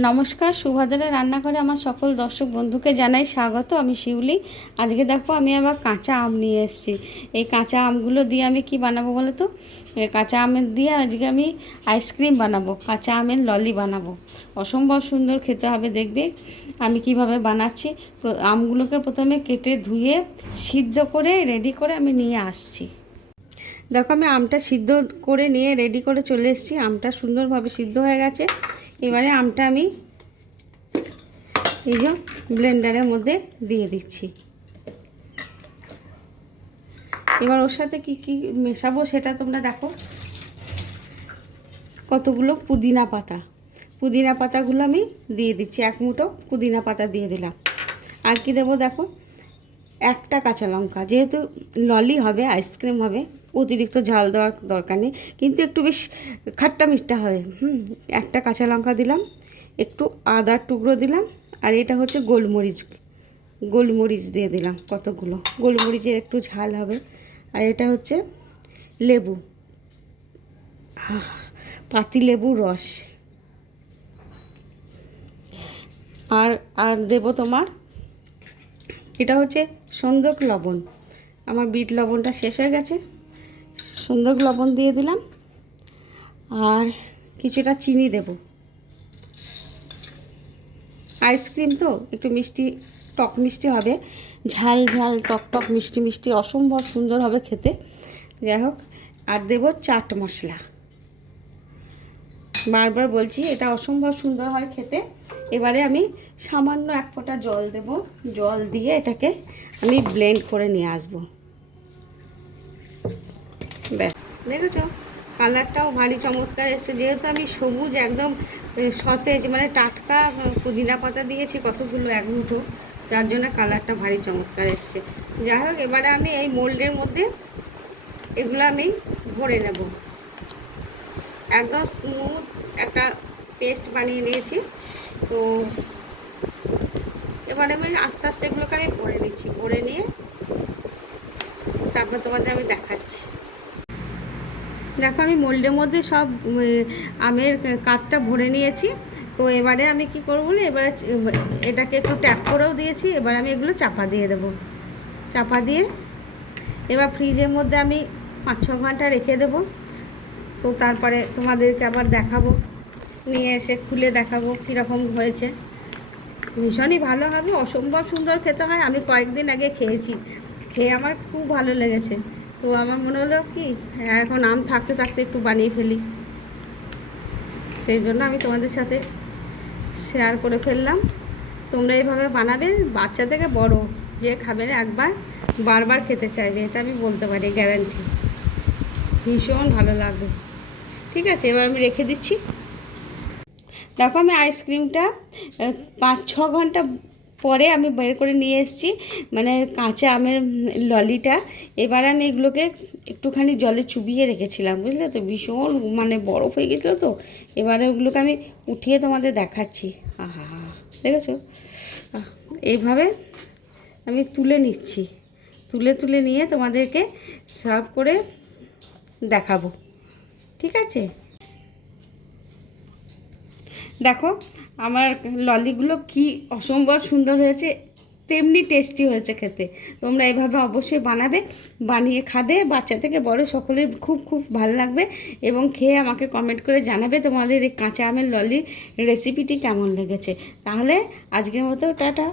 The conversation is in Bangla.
নমস্কার, সুভাদ্রা রান্নাঘরে আমার সকল দর্শক বন্ধুকে জানাই স্বাগত। আমি শিউলি। আজকে দেখো আমি আবার কাঁচা আম নিয়ে এসেছি। এই কাঁচা আমগুলো দিয়ে আমি কি বানাবো বলো তো? কাঁচা আমের দিয়ে আজকে আমি আইসক্রিম বানাবো, কাঁচা আমের ললি বানাবো। অসম্ভব সুন্দর খেতে হবে, দেখবে আমি কিভাবে বানাচ্ছি। আমগুলোকে প্রথমে কেটে ধুয়ে সিদ্ধ করে রেডি করে আমি নিয়ে আসছি। দেখো আমি আমটা সিদ্ধ করে নিয়ে রেডি করে চলে এসেছি। আমটা সুন্দরভাবে সিদ্ধ হয়ে গেছে। এবারে আমটা আমি এই যে ব্লেন্ডারের মধ্যে দিয়ে দিচ্ছি। এবার ওর সাথে কি কি মেশাবো সেটা তোমরা দেখো। কতগুলো পুদিনা পাতাগুলো আমি দিয়ে দিচ্ছি। এক মুঠো পুদিনা পাতা দিয়ে দিলাম। আর কি দেবো দেখো, একটা কাঁচা লঙ্কা। যেহেতু ললি হবে, আইসক্রিম হবে, অতিরিক্ত ঝাল দেওয়ার দরকার নেই, কিন্তু একটু বেশ খাট্টা মিষ্টা হবে। একটা কাঁচা লঙ্কা দিলাম, একটু আদার টুকরো দিলাম, আর এটা হচ্ছে গোলমরিচ দিয়ে দিলাম কতগুলো। গোলমরিচের একটু ঝাল হবে। আর এটা হচ্ছে লেবু, পাতি লেবুর রস। আর আর দেবো তোমার, এটা হচ্ছে সন্দক লবণ। আমার বিট লবণটা শেষ হয়ে গেছে, সন্দক লবণ দিয়ে দিলাম। আর কিছুটা চিনি দেব। আইসক্রিম তো একটু মিষ্টি, টক মিষ্টি হবে, ঝাল ঝাল টক টক মিষ্টি মিষ্টি, অসম্ভব সুন্দর হবে খেতে। যাই হোক, আর দেব চাট মশলা। বারবার বলছি, এটা অসম্ভব সুন্দর হয় খেতে। এবারে আমি সামান্য এক ফোঁটা জল দেব। জল দিয়ে এটাকে আমি ব্লেন্ড করে নিয়ে আসবো। ব্যাস, দেখেছো কালারটাও ভারী চমৎকার এসছে। যেহেতু আমি সবুজ একদম সতেজ, মানে টাটকা পুদিনা পাতা দিয়েছি কতগুলো, এক মুঠো, যার জন্য কালারটা ভারী চমৎকার এসছে। যাই হোক, এবারে আমি এই মোল্ডের মধ্যে এগুলো আমি ভরে নেব। একদম স্মুথ একটা পেস্ট বানিয়ে নিয়েছি। তো এবারে আমি আস্তে আস্তে এগুলোকে আমি ভরে নিচ্ছি। ভরে নিয়ে তারপর তোমাদের আমি দেখাচ্ছি। দেখো আমি মোল্ডের মধ্যে সব আমের কাঠটা ভরে নিয়েছি। তো এবারে আমি কি করবো বলে, এবারে এটাকে একটু ট্যাপ করেও দিয়েছি। এবার আমি এগুলো চাপা দিয়ে দেবো। চাপা দিয়ে এবার ফ্রিজের মধ্যে আমি 5-6 ঘন্টা রেখে দেবো। তো তারপরে তোমাদেরকে আবার দেখাবো, নিয়ে এসে খুলে দেখাবো কীরকম হয়েছে। ভীষণই ভালো হবে, অসম্ভব সুন্দর খেতে হয়। আমি কয়েকদিন আগে খেয়েছি, খেয়ে আমার খুব ভালো লেগেছে। তো আমার মনে হলো কি, এখন আম থাকতে থাকতে একটু বানিয়ে ফেলি, সেই জন্য আমি তোমাদের সাথে শেয়ার করে ফেললাম। তোমরা এইভাবে বানাবে, বাচ্চা থেকে বড় যে খাবে একবার বারবার খেতে চাইবে, এটা আমি বলতে পারি, গ্যারান্টি। ভীষণ ভালো লাগবে। ঠিক আছে, এবার আমি রেখে দিচ্ছি। দেখো আমি আইসক্রিমটা 5-6 ঘন্টা পরে আমি বের করে নিয়ে এসেছি, মানে কাঁচা আমের ললিটা। এবার আমি এগুলোকে একটুখানি জলে চুবিয়ে রেখেছিলাম, বুঝলে তো, ভীষণ মানে বরফ হয়ে গেছিলো তো। এবারে ওগুলোকে আমি উঠিয়ে তোমাদের দেখাচ্ছি। আহা, দেখেছো, এইভাবে আমি তুলে নিচ্ছি। তুলে নিয়ে তোমাদেরকে সার্ভ করে দেখাবো। ঠিক আছে, দেখো আমার ললিগুলো কি অসম্ভব সুন্দর হয়েছে, তেমনি টেস্টি হয়েছে খেতে। তোমরা এভাবে অবশ্যই বানাবে, বানিয়ে খাবে, বাচ্চা থেকে বড় সকলের খুব খুব ভালো লাগবে। এবং খেয়ে আমাকে কমেন্ট করে জানাবে তোমাদের এই কাঁচা আমের ললির রেসিপিটি কেমন লেগেছে। তাহলে আজকের মতো টাটা।